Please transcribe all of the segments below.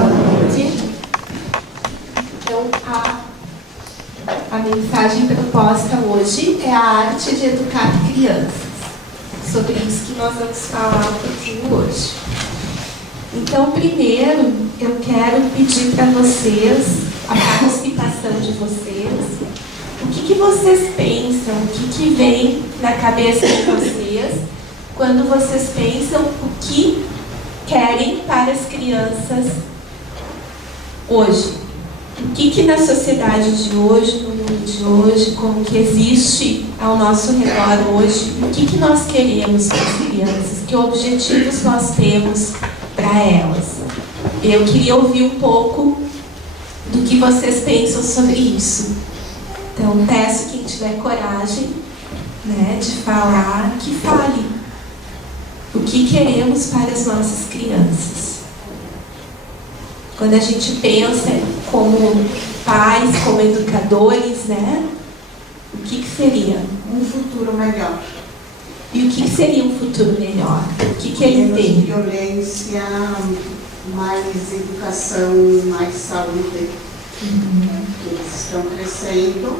Boa noite. Então, a mensagem proposta hoje é a arte de educar crianças. Sobre isso que nós vamos falar um pouquinho hoje. Então, primeiro, eu quero pedir para vocês, a participação de vocês, o que vocês pensam, o que vem na cabeça de vocês quando vocês pensam o que querem para as crianças hoje. O que na sociedade de hoje, no mundo de hoje, como que existe ao nosso redor hoje, o que nós queremos para as crianças, que objetivos nós temos para elas. Eu queria ouvir um pouco do que vocês pensam sobre isso. Então, peço quem tiver coragem, de falar, que fale. O que queremos para as nossas crianças? Quando a gente pensa como pais, como educadores, o que seria? Um futuro melhor. E o que seria um futuro melhor? O que ele tem? Menos violência, mais educação, mais saúde. Eles estão crescendo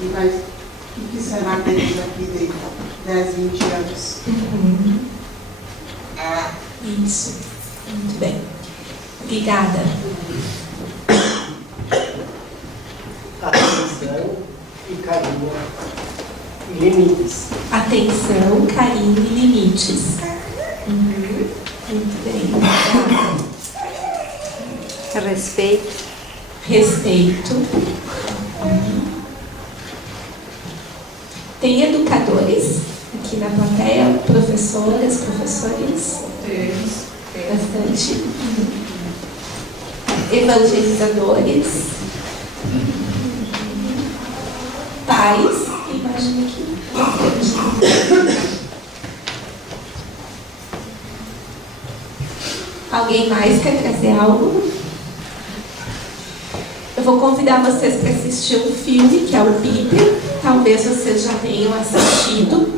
e o que será deles daqui de 10, 20 anos? Isso. Muito bem. Obrigada. Atenção e carinho e limites. Atenção, carinho e limites. Muito bem. Obrigada. Respeito. Respeito. Tem educadores aqui na plateia, professoras, professores? Temos. Bastante. Evangelizadores. Pais. Imagina aqui. Alguém mais quer trazer algo? Eu vou convidar vocês para assistir um filme, que é o Peter. Talvez vocês já tenham assistido.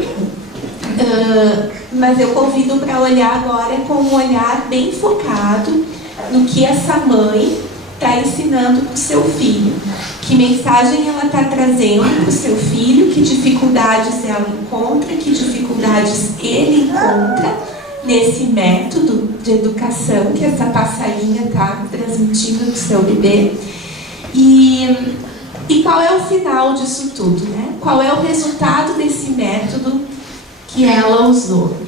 Mas eu convido para olhar agora com um olhar bem focado no que essa mãe está ensinando para o seu filho. Que mensagem ela está trazendo para o seu filho, que dificuldades ela encontra, que dificuldades ele encontra nesse método de educação que essa passarinha está transmitindo no seu bebê. E qual é o final disso tudo, Qual é o resultado desse método que ela usou?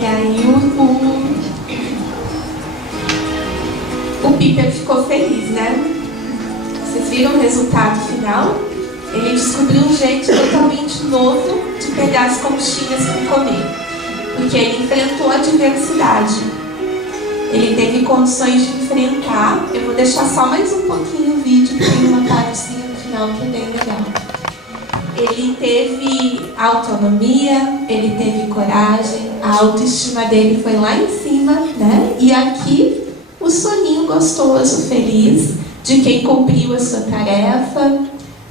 E aí o Piper ficou feliz, né? Vocês viram o resultado final? Ele descobriu um jeito totalmente novo de pegar as conchinhas para comer, porque ele enfrentou a diversidade. Ele teve condições de enfrentar. Eu vou deixar só mais um pouquinho o vídeo, que tem uma partezinha no final que é bem legal. Ele teve autonomia, ele teve coragem, a autoestima dele foi lá em cima, né? E aqui o soninho gostoso, feliz, de quem cumpriu a sua tarefa,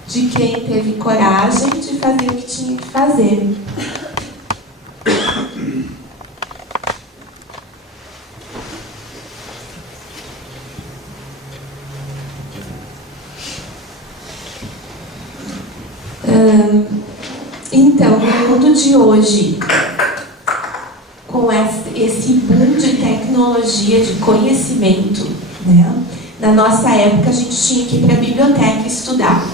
de quem teve coragem de fazer o que tinha que fazer. Então, no mundo de hoje, com esse boom de tecnologia, de conhecimento, né? Na nossa época a gente tinha que ir para a biblioteca estudar.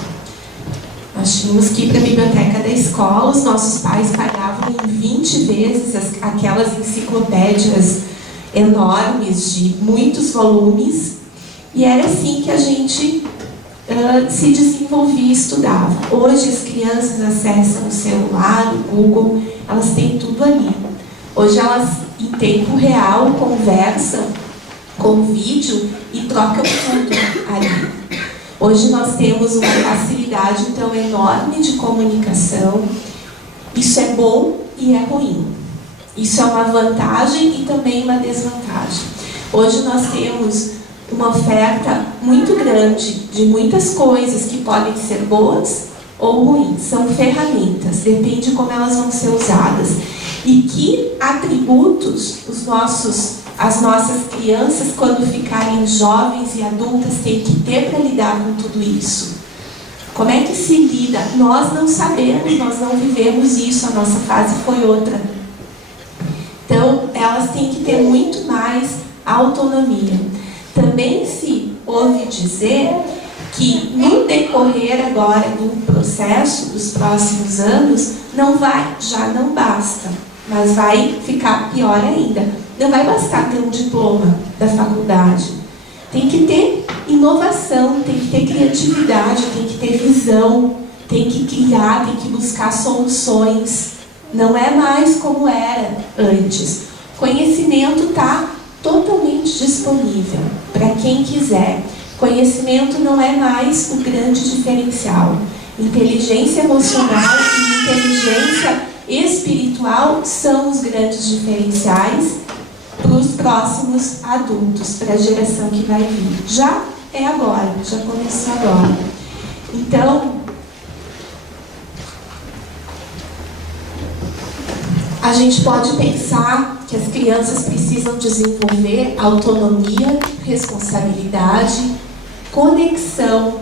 Nós tínhamos que ir para a biblioteca da escola, os nossos pais pagavam em 20 vezes aquelas enciclopédias enormes de muitos volumes, e era assim que a gente se desenvolvia e estudava. Hoje as crianças acessam o celular, o Google, elas têm tudo ali. Hoje elas, em tempo real, conversam com vídeo e trocam tudo ali. Hoje nós temos uma facilidade então enorme de comunicação. Isso é bom e é ruim. Isso é uma vantagem e também uma desvantagem. Hoje nós temos uma oferta muito grande de muitas coisas que podem ser boas ou ruins. São ferramentas, depende de como elas vão ser usadas. E que atributos as nossas crianças, quando ficarem jovens e adultas, têm que ter para lidar com tudo isso? Como é que se lida? Nós não sabemos, nós não vivemos isso, a nossa fase foi outra. Então, elas têm que ter muito mais autonomia. Também se ouve dizer que no decorrer agora do processo dos próximos anos, já não basta, mas vai ficar pior ainda. Não vai bastar ter um diploma da faculdade. Tem que ter inovação, tem que ter criatividade, tem que ter visão, tem que criar, tem que buscar soluções. Não é mais como era antes. Conhecimento está totalmente disponível para quem quiser. Conhecimento não é mais o grande diferencial. Inteligência emocional e inteligência espiritual são os grandes diferenciais para os próximos adultos, para a geração que vai vir. Já é agora, já começou agora. Então, a gente pode pensar que as crianças precisam desenvolver autonomia, responsabilidade, conexão,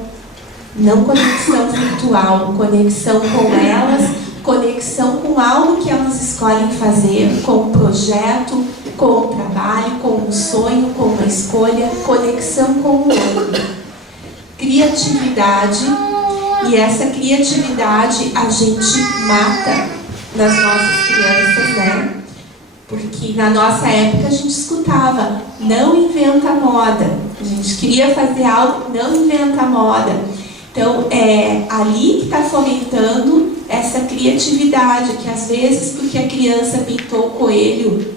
não conexão virtual, conexão com elas, conexão com algo que elas escolhem fazer, com um projeto, com um trabalho, com um sonho, com uma escolha, conexão com o outro. Criatividade, e essa criatividade a gente mata nas nossas crianças, né? Porque na nossa época a gente escutava, não inventa moda. A gente queria fazer algo, não inventa moda. Então, é ali que está fomentando essa criatividade, que às vezes, porque a criança pintou o coelho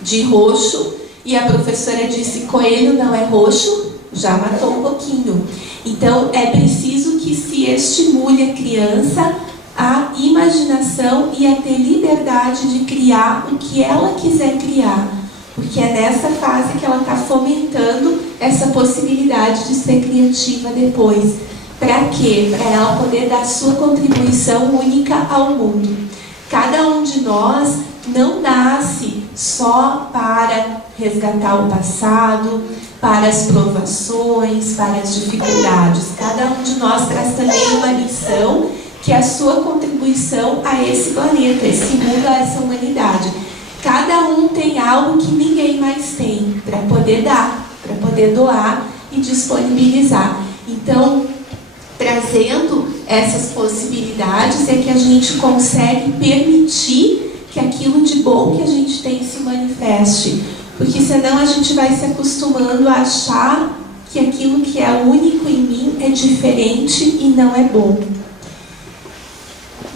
de roxo e a professora disse, coelho não é roxo, já matou um pouquinho. Então, é preciso que se estimule a criança a imaginação e a ter liberdade de criar o que ela quiser criar. Porque é nessa fase que ela está fomentando essa possibilidade de ser criativa depois. Para quê? Para ela poder dar sua contribuição única ao mundo. Cada um de nós não nasce só para resgatar o passado, para as provações, para as dificuldades. Cada um de nós traz também uma missão, que é a sua contribuição a esse planeta, a esse mundo, a essa humanidade. Cada um tem algo que ninguém mais tem para poder dar, para poder doar e disponibilizar. Então, trazendo essas possibilidades é que a gente consegue permitir que aquilo de bom que a gente tem se manifeste. Porque senão a gente vai se acostumando a achar que aquilo que é único em mim é diferente e não é bom.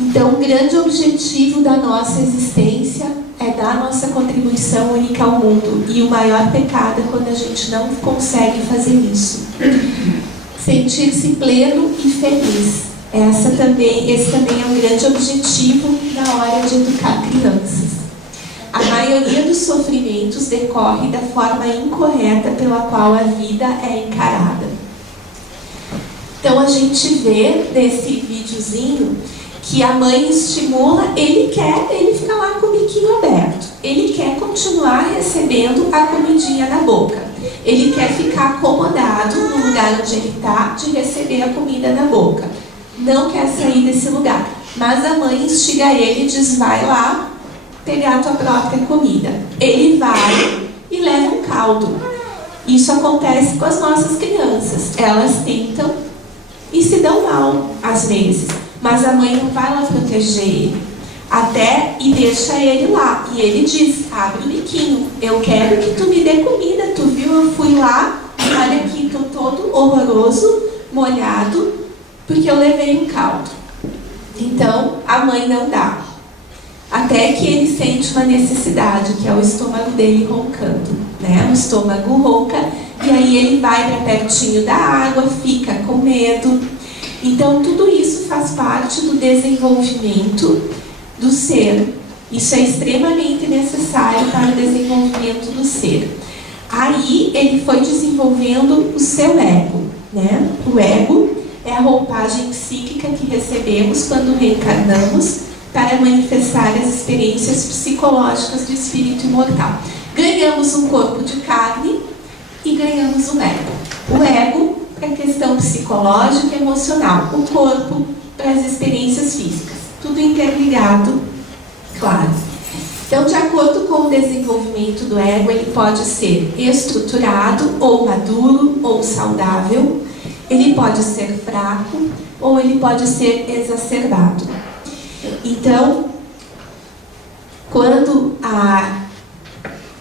Então, o grande objetivo da nossa existência é dar nossa contribuição única ao mundo. E o maior pecado é quando a gente não consegue fazer isso. Sentir-se pleno e feliz. Esse também é um grande objetivo na hora de educar crianças. A maioria dos sofrimentos decorre da forma incorreta pela qual a vida é encarada. Então a gente vê nesse videozinho que a mãe estimula, ele fica lá com o biquinho aberto. Ele quer continuar recebendo a comidinha na boca. Ele quer ficar acomodado no lugar onde ele está, de receber a comida na boca. Não quer sair desse lugar. Mas a mãe instiga ele e diz, vai lá pegar a tua própria comida. Ele vai e leva um caldo. Isso acontece com as nossas crianças. Elas tentam e se dão mal, às vezes. Mas a mãe não vai lá proteger ele. Até e deixa ele lá. E ele diz, abre o biquinho. Eu quero que tu me dê comida. Tu viu? Eu fui lá. Olha aqui, estou todo horroroso, molhado, porque eu levei um caldo. Então, a mãe não dá. Até que ele sente uma necessidade, que é o estômago dele roncando, né? O estômago ronca, e aí ele vai para pertinho da água, fica com medo. Então, tudo isso faz parte do desenvolvimento do ser. Isso é extremamente necessário para o desenvolvimento do ser. Aí, ele foi desenvolvendo o seu ego, né? O ego é a roupagem psíquica que recebemos quando reencarnamos para manifestar as experiências psicológicas do espírito imortal. Ganhamos um corpo de carne e ganhamos um ego. O ego para a questão psicológica e emocional, o corpo para as experiências físicas. Tudo interligado, claro. Então, de acordo com o desenvolvimento do ego, ele pode ser estruturado, ou maduro, ou saudável. Ele pode ser fraco, ou ele pode ser exacerbado. Então, quando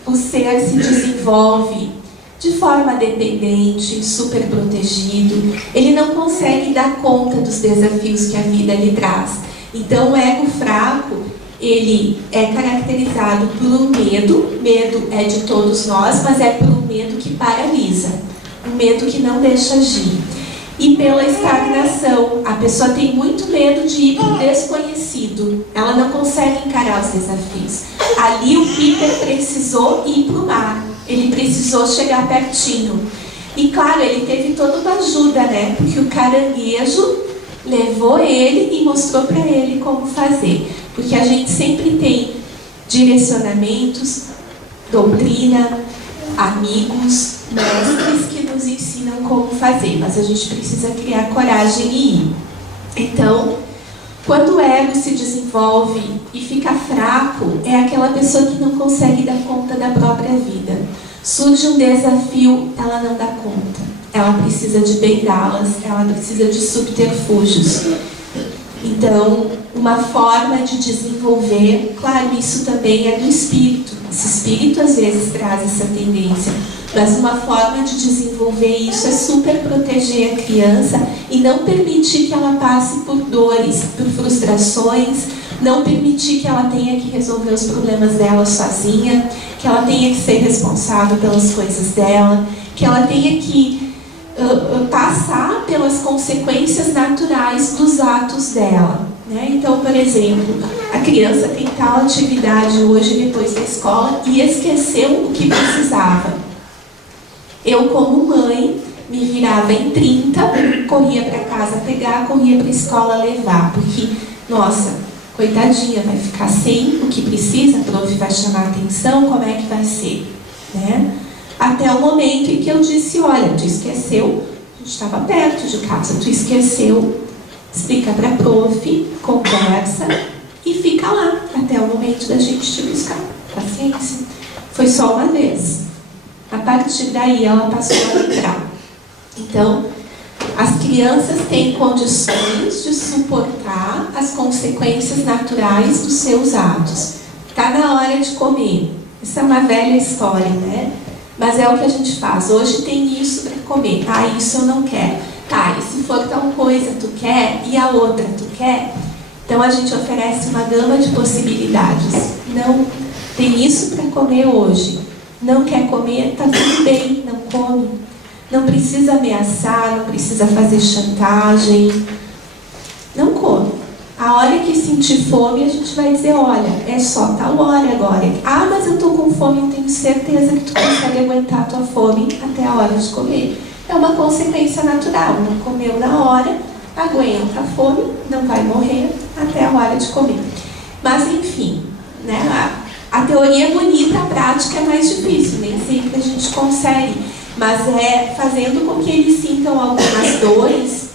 o ser se desenvolve de forma dependente, super protegido, ele não consegue dar conta dos desafios que a vida lhe traz. Então, o ego fraco, ele é caracterizado por um medo. Medo é de todos nós, mas é por um medo que paralisa, um medo que não deixa agir. E pela estagnação, a pessoa tem muito medo de ir para o desconhecido. Ela não consegue encarar os desafios. Ali o Peter precisou ir para o mar. Ele precisou chegar pertinho. E claro, ele teve toda uma ajuda, né? Porque o caranguejo levou ele e mostrou para ele como fazer. Porque a gente sempre tem direcionamentos, doutrina, amigos, mestres que nos ensinam como fazer, mas a gente precisa criar coragem e ir. Então, quando o ego se desenvolve e fica fraco, é aquela pessoa que não consegue dar conta da própria vida. Surge um desafio, ela não dá conta. Ela precisa de bengalas, ela precisa de subterfúgios. Então, o uma forma de desenvolver. Claro, isso também é do espírito. Esse espírito às vezes traz essa tendência, mas uma forma de desenvolver isso é super proteger a criança e não permitir que ela passe por dores, por frustrações, não permitir que ela tenha que resolver os problemas dela sozinha, que ela tenha que ser responsável pelas coisas dela, que ela tenha que passar pelas consequências naturais dos atos dela. Então, por exemplo, a criança tem tal atividade hoje depois da escola e esqueceu o que precisava. Eu, como mãe, me virava em 30, corria para casa pegar, corria para a escola levar, porque, nossa, coitadinha, vai ficar sem o que precisa, a prof vai chamar a atenção, como é que vai ser? Até o momento em que eu disse, olha, tu esqueceu, a gente estava perto de casa, tu esqueceu, explica para a prof, conversa e fica lá até o momento da gente te buscar. Paciência. Foi só uma vez. A partir daí ela passou a lembrar. Então, as crianças têm condições de suportar as consequências naturais dos seus atos. Está na hora de comer. Essa é uma velha história, né? Mas é o que a gente faz. Hoje tem isso para comer. Ah, isso eu não quero. Tá, e se for tal coisa tu quer e a outra tu quer? Então a gente oferece uma gama de possibilidades. Não, tem isso para comer hoje. Não quer comer? Tá tudo bem, não come. Não precisa ameaçar, não precisa fazer chantagem. Não come. A hora que sentir fome, a gente vai dizer, olha, é só tal hora agora. Ah, mas eu estou com fome, eu tenho certeza que tu consegue aguentar a tua fome até a hora de comer. É uma consequência natural. Não comeu na hora, aguenta a fome, não vai morrer até a hora de comer. Mas, enfim, a teoria é bonita, a prática é mais difícil, nem sempre a gente consegue. Mas é fazendo com que eles sintam algumas dores,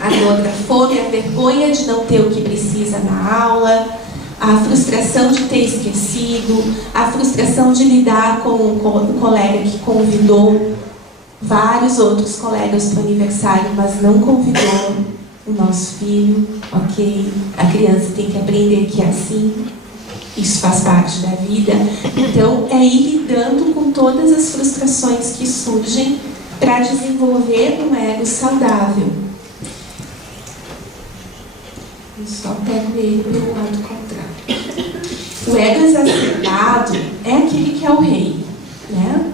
a dor da fome, a vergonha de não ter o que precisa na aula, a frustração de ter esquecido, a frustração de lidar com o colega que convidou vários outros colegas para o aniversário, mas não convidou o nosso filho, ok? A criança tem que aprender que é assim, isso faz parte da vida. Então, é ir lidando com todas as frustrações que surgem para desenvolver um ego saudável. Eu só pego ele pelo lado contrário. O ego exacerbado é aquele que é o rei, né?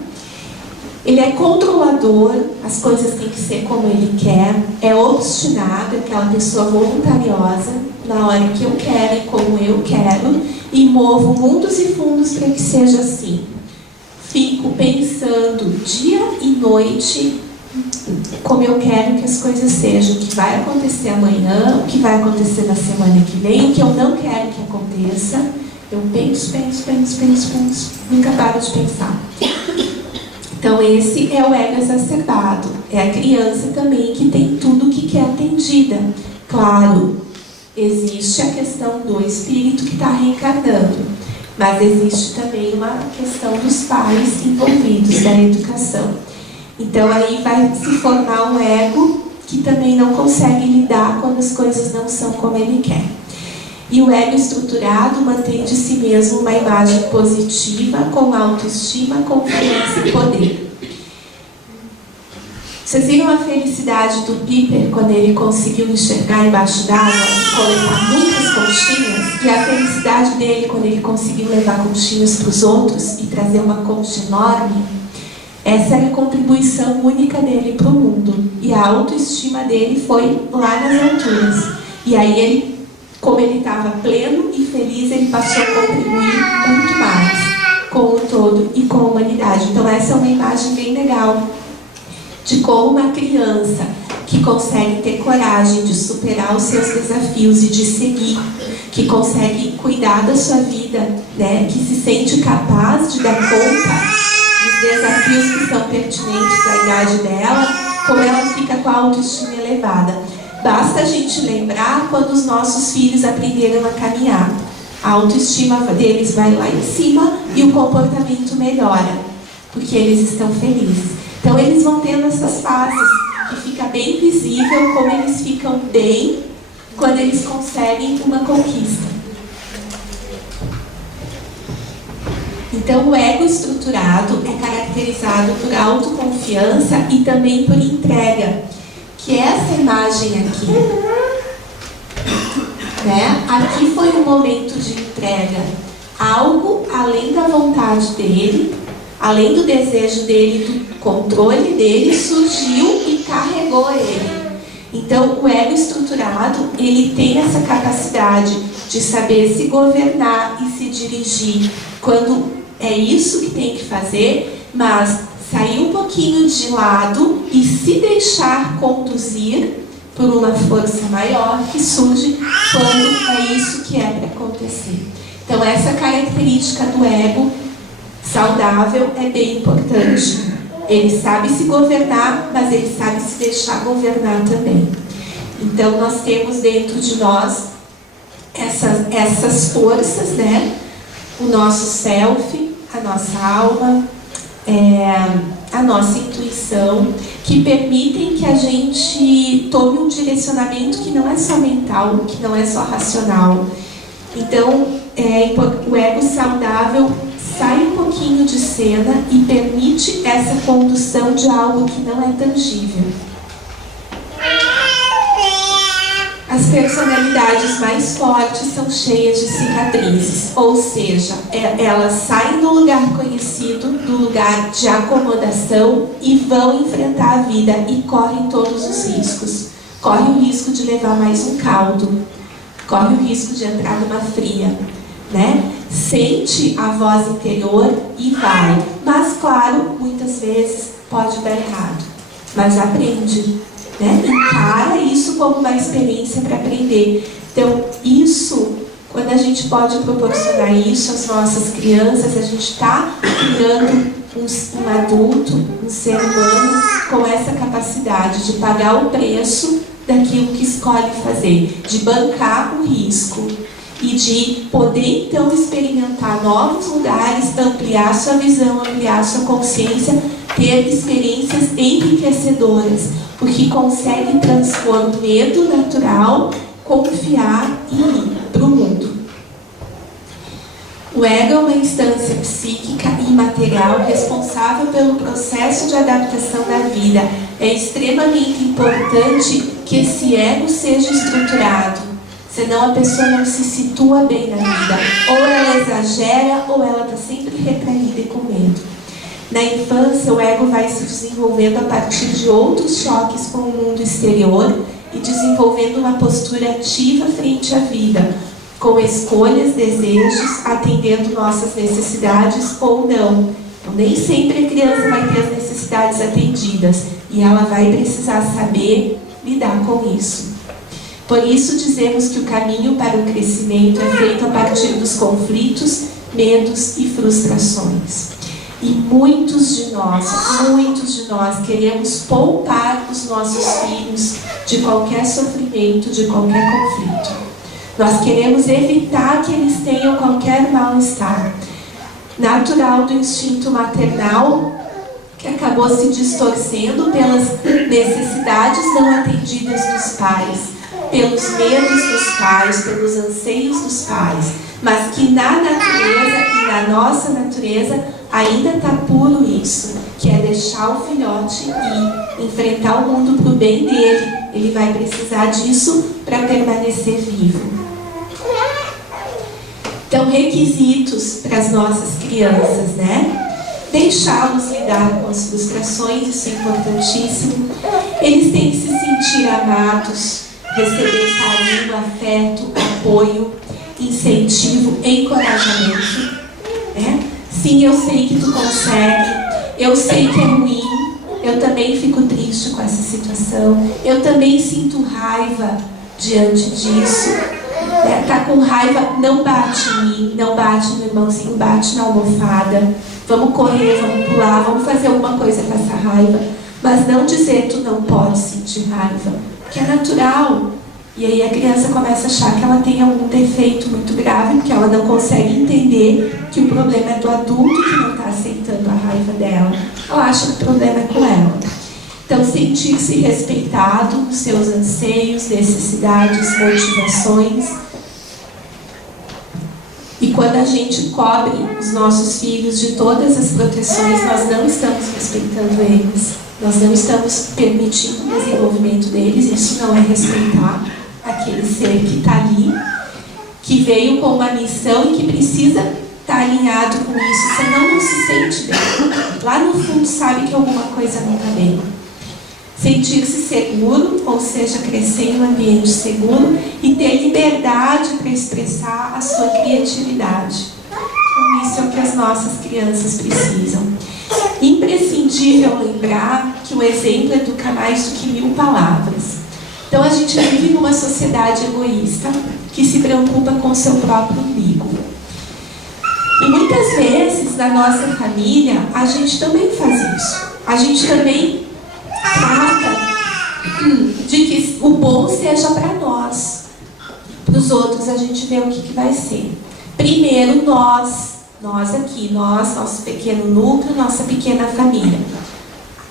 Ele é controlador, as coisas têm que ser como ele quer, é obstinado, é aquela pessoa voluntariosa, na hora que eu quero e como eu quero, e movo mundos e fundos para que seja assim. Fico pensando dia e noite como eu quero que as coisas sejam, o que vai acontecer amanhã, o que vai acontecer na semana que vem, o que eu não quero que aconteça. Eu penso, nunca paro de pensar. Então esse é o ego exacerbado, é a criança também que tem tudo que quer atendida. Claro, existe a questão do espírito que está reencarnando, mas existe também uma questão dos pais envolvidos, da educação. Então aí vai se formar um ego que também não consegue lidar quando as coisas não são como ele quer. E o ego estruturado mantém de si mesmo uma imagem positiva, com autoestima, confiança e poder. Vocês viram a felicidade do Piper quando ele conseguiu enxergar embaixo d'água e coletar muitas conchinhas? E a felicidade dele quando ele conseguiu levar conchinhas para os outros e trazer uma concha enorme? Essa era a contribuição única dele para o mundo. E a autoestima dele foi lá nas alturas. E aí ele, como ele estava pleno e feliz, ele passou a contribuir muito mais com o todo e com a humanidade. Então essa é uma imagem bem legal de como uma criança que consegue ter coragem de superar os seus desafios e de seguir, que consegue cuidar da sua vida, né, que se sente capaz de dar conta dos desafios que são pertinentes à idade dela, como ela fica com a autoestima elevada. Basta a gente lembrar quando os nossos filhos aprenderam a caminhar. A autoestima deles vai lá em cima e o comportamento melhora, porque eles estão felizes. Então eles vão tendo essas fases que fica bem visível como eles ficam bem, quando eles conseguem uma conquista. Então, o ego estruturado é caracterizado por autoconfiança e também por entrega, que é essa imagem aqui. Né? Aqui foi um momento de entrega. Algo além da vontade dele, além do desejo dele, do controle dele, surgiu e carregou ele. Então, o ego estruturado, ele tem essa capacidade de saber se governar e se dirigir quando é isso que tem que fazer, mas sair um pouquinho de lado e se deixar conduzir por uma força maior que surge quando é isso que é para acontecer. Então, essa característica do ego saudável é bem importante. Ele sabe se governar, mas ele sabe se deixar governar também. Então, nós temos dentro de nós essas forças, né? O nosso self, a nossa alma, a nossa intuição, que permitem que a gente tome um direcionamento que não é só mental, que não é só racional. Então, o ego saudável sai um pouquinho de cena e permite essa condução de algo que não é tangível. As personalidades mais fortes são cheias de cicatrizes, ou seja, elas saem do lugar conhecido, do lugar de acomodação e vão enfrentar a vida e correm todos os riscos. Corre o risco de levar mais um caldo, corre o risco de entrar numa fria, né? Sente a voz interior e vai. Mas, claro, muitas vezes pode dar errado, mas aprende. Né? Encara isso como uma experiência para aprender. Então, isso, quando a gente pode proporcionar isso às nossas crianças, a gente está criando um adulto, um ser humano com essa capacidade de pagar o preço daquilo que escolhe fazer, de bancar o risco e de poder então experimentar novos lugares, ampliar sua visão, ampliar sua consciência, ter experiências enriquecedoras, porque consegue transpor o medo natural, confiar e ir para o mundo. O ego é uma instância psíquica e imaterial responsável pelo processo de adaptação da vida. É extremamente importante que esse ego seja estruturado, senão a pessoa não se situa bem na vida. Ou ela exagera, ou ela está sempre retraída e com medo. Na infância, o ego vai se desenvolvendo a partir de outros choques com o mundo exterior e desenvolvendo uma postura ativa frente à vida, com escolhas, desejos, atendendo nossas necessidades ou não. Então, nem sempre a criança vai ter as necessidades atendidas e ela vai precisar saber lidar com isso. Por isso, dizemos que o caminho para o crescimento é feito a partir dos conflitos, medos e frustrações. E muitos de nós queremos poupar os nossos filhos de qualquer sofrimento, de qualquer conflito. Nós queremos evitar que eles tenham qualquer mal-estar natural do instinto maternal, que acabou se distorcendo pelas necessidades não atendidas dos pais, pelos medos dos pais, pelos anseios dos pais, mas que na natureza e na nossa natureza ainda está puro isso, que é deixar o filhote ir, enfrentar o mundo para o bem dele. Ele vai precisar disso para permanecer vivo. Então, requisitos para as nossas crianças, né? Deixá-los lidar com as frustrações, isso é importantíssimo. Eles têm que se sentir amados, receber carinho, afeto, apoio, incentivo, encorajamento, né? Sim, eu sei que tu consegue, eu sei que é ruim, eu também fico triste com essa situação, eu também sinto raiva diante disso. Tá com raiva, não bate em mim, não bate no irmãozinho, bate na almofada. Vamos correr, vamos pular, vamos fazer alguma coisa com essa raiva. Mas não dizer tu não pode sentir raiva, que é natural. E aí a criança começa a achar que ela tem algum defeito muito grave, porque ela não consegue entender que o problema é do adulto que não está aceitando a raiva dela. Ela acha que o problema é com ela. Então, Então, sentir-se respeitado nos seus anseios, necessidades, motivações. E quando a gente cobre os nossos filhos de todas as proteções, nós não estamos respeitando eles. Nós não estamos permitindo o desenvolvimento deles. Isso não é respeitar aquele ser que está ali, que veio com uma missão e que precisa estar alinhado com isso, senão não se sente bem. Lá no fundo sabe que alguma coisa não está bem. Sentir-se seguro, ou seja, crescer em um ambiente seguro e ter liberdade para expressar a sua criatividade. Então, isso é o que as nossas crianças precisam. Imprescindível lembrar que o exemplo educa mais do que 1000 palavras. Então, a gente vive numa sociedade egoísta que se preocupa com o seu próprio umbigo. E muitas vezes, na nossa família, a gente também faz isso. A gente também trata de que o bom seja para nós. Para os outros, a gente vê o que vai ser. Primeiro, nós aqui, nosso pequeno núcleo, nossa pequena família.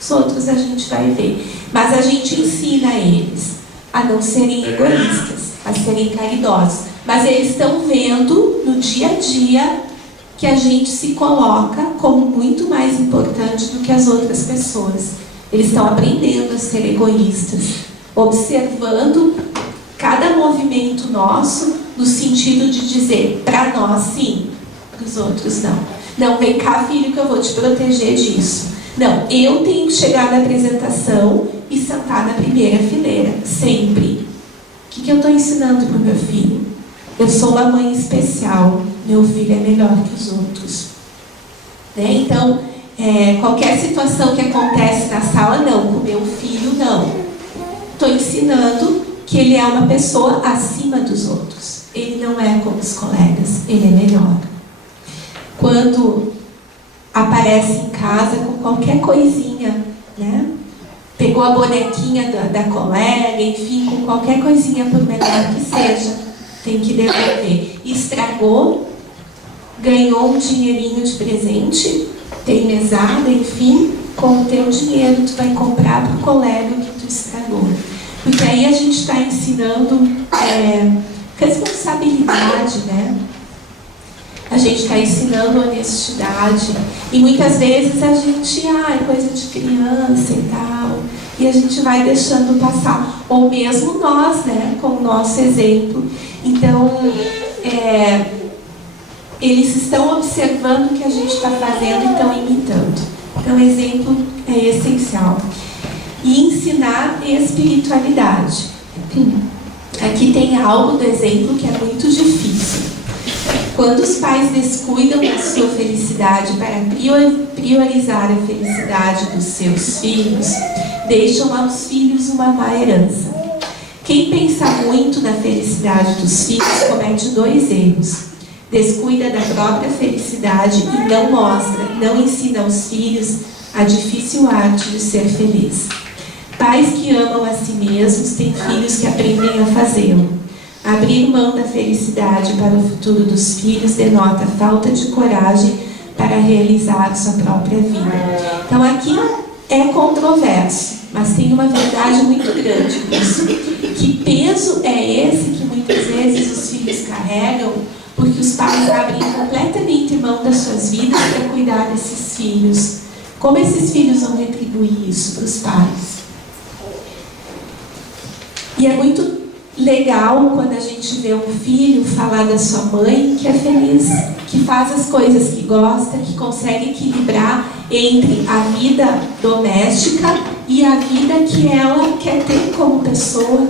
Os outros a gente vai ver. Mas a gente ensina eles a não serem egoístas, a serem caridosos. Mas eles estão vendo no dia a dia que a gente se coloca como muito mais importante do que as outras pessoas. Eles estão aprendendo a ser egoístas, observando cada movimento nosso no sentido de dizer, para nós sim, para os outros não. Não, vem cá, filho, que eu vou te proteger disso. Não, eu tenho que chegar na apresentação e sentar na primeira fileira, sempre. O que eu estou ensinando para o meu filho? Eu sou uma mãe especial, meu filho é melhor que os outros. Né? Então, qualquer situação que acontece na sala, não, com o meu filho, não. Estou ensinando que ele é uma pessoa acima dos outros. Ele não é como os colegas, ele é melhor. Quando aparece em casa com qualquer coisinha, né? Pegou a bonequinha da colega, enfim, com qualquer coisinha, por menor que seja, tem que devolver. Estragou, ganhou um dinheirinho de presente, tem mesada, enfim, com o teu dinheiro tu vai comprar para o colega que tu estragou. Porque aí a gente está ensinando responsabilidade, né? A gente está ensinando honestidade. E muitas vezes a gente, é coisa de criança e tal. E a gente vai deixando passar. Ou mesmo nós, né? Com o nosso exemplo. Então, eles estão observando o que a gente está fazendo e estão imitando. Então, o exemplo é essencial. E ensinar espiritualidade. Aqui tem algo do exemplo que é muito difícil. Quando os pais descuidam da sua felicidade para priorizar a felicidade dos seus filhos, deixam aos filhos uma má herança. Quem pensa muito na felicidade dos filhos comete 2 erros. Descuida da própria felicidade e não ensina aos filhos a difícil arte de ser feliz. Pais que amam a si mesmos têm filhos que aprendem a fazê-lo. Abrir mão da felicidade para o futuro dos filhos denota falta de coragem para realizar sua própria vida. Então aqui é controverso, mas tem uma verdade muito grande nisso. Que peso é esse que muitas vezes os filhos carregam, porque os pais abrem completamente mão das suas vidas para cuidar desses filhos. Como esses filhos vão retribuir isso para os pais? E é muito legal quando a gente vê um filho falar da sua mãe que é feliz, que faz as coisas que gosta, que consegue equilibrar entre a vida doméstica e a vida que ela quer ter como pessoa.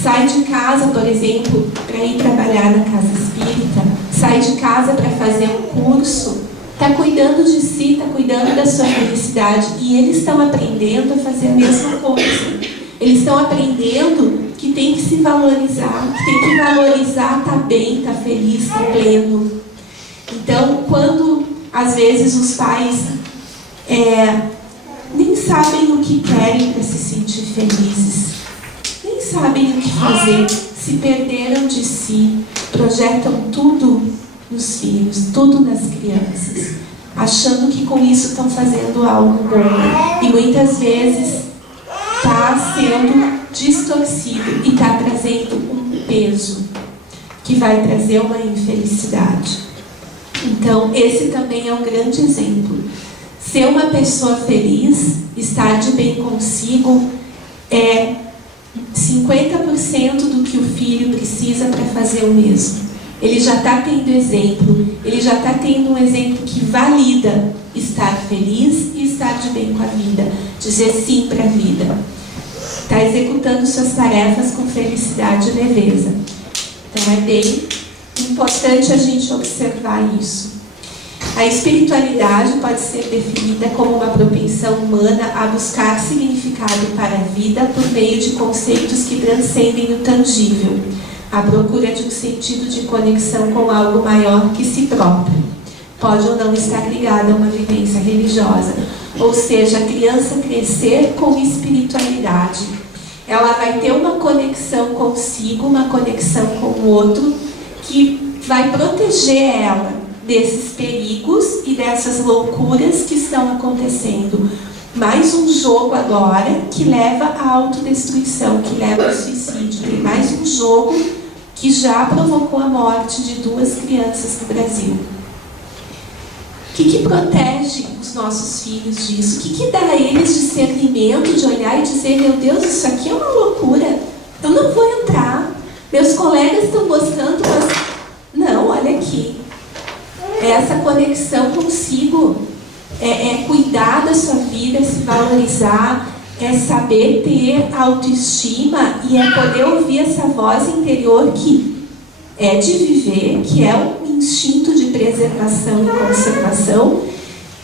Sai de casa, por exemplo, para ir trabalhar na casa espírita, sai de casa para fazer um curso, está cuidando de si, está cuidando da sua felicidade, e eles estão aprendendo a fazer a mesma coisa. Eles estão aprendendo que tem que se valorizar, que tem que valorizar estar bem, estar feliz, estar pleno. Então, quando às vezes os pais nem sabem o que querem para se sentir felizes, nem sabem o que fazer, se perderam de si, projetam tudo nos filhos, tudo nas crianças, achando que com isso estão fazendo algo bom. E muitas vezes distorcido e está trazendo um peso que vai trazer uma infelicidade. Então, esse também é um grande exemplo. Ser uma pessoa feliz, estar de bem consigo, é 50% do que o filho precisa para fazer o mesmo. Ele já está tendo exemplo, ele já está tendo um exemplo que valida estar feliz e estar de bem com a vida, dizer sim para a vida. Está executando suas tarefas com felicidade e leveza. Então é bem importante a gente observar isso. A espiritualidade pode ser definida como uma propensão humana a buscar significado para a vida por meio de conceitos que transcendem o tangível, à procura de um sentido de conexão com algo maior que si próprio. Pode ou não estar ligada a uma vivência religiosa, ou seja, a criança crescer com espiritualidade. Ela vai ter uma conexão consigo, uma conexão com o outro, que vai proteger ela desses perigos e dessas loucuras que estão acontecendo. Mais um jogo agora que leva à autodestruição, que leva ao suicídio. Tem mais um jogo que já provocou a morte de 2 crianças no Brasil. O que protege os nossos filhos disso? O que dá a eles discernimento de olhar e dizer: meu Deus, isso aqui é uma loucura, eu não vou entrar, meus colegas estão gostando, mas não, olha aqui. É essa conexão consigo, é cuidar da sua vida, é se valorizar, é saber ter autoestima e é poder ouvir essa voz interior que é de viver, que é um instinto de preservação e conservação,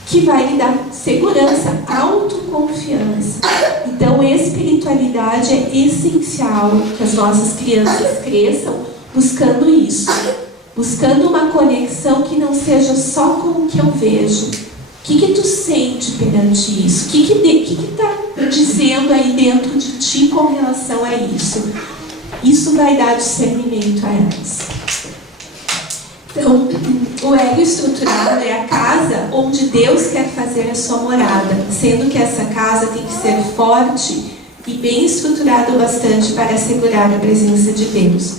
que vai lhe dar segurança, autoconfiança. Então, espiritualidade é essencial que as nossas crianças cresçam buscando isso. Buscando uma conexão que não seja só com o que eu vejo. O que tu sente perante isso? O que está dizendo aí dentro de ti com relação a isso? Isso vai dar discernimento a elas. Então, o ego estruturado é a casa onde Deus quer fazer a sua morada, sendo que essa casa tem que ser forte e bem estruturada o bastante para assegurar a presença de Deus.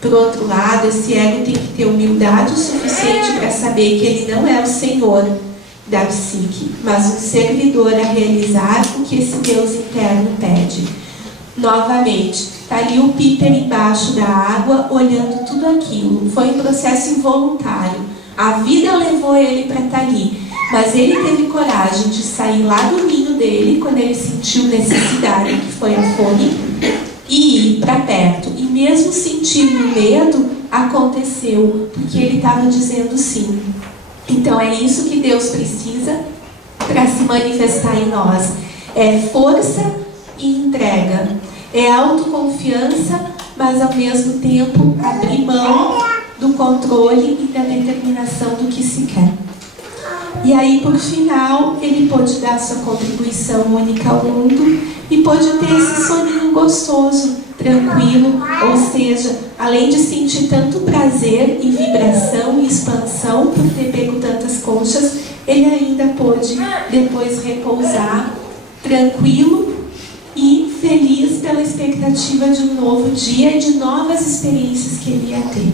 Por outro lado, esse ego tem que ter humildade o suficiente para saber que ele não é o Senhor da psique, mas um servidor a realizar o que esse Deus interno pede. Novamente, está ali o Peter embaixo da água, olhando tudo aquilo. Foi um processo involuntário. A vida levou ele para estar ali, mas ele teve coragem de sair lá do ninho dele, quando ele sentiu necessidade, que foi a fome, e ir para perto. E mesmo sentindo medo, aconteceu, porque ele estava dizendo sim. Então é isso que Deus precisa para se manifestar em nós. É força e entrega. É autoconfiança, mas ao mesmo tempo abrir mão do controle e da determinação do que se quer. E aí, por final, ele pôde dar sua contribuição única ao mundo e pôde ter esse soninho gostoso, tranquilo, ou seja, além de sentir tanto prazer e vibração e expansão por ter pego tantas conchas, ele ainda pôde depois repousar tranquilo e feliz pela expectativa de um novo dia e de novas experiências que ele ia ter.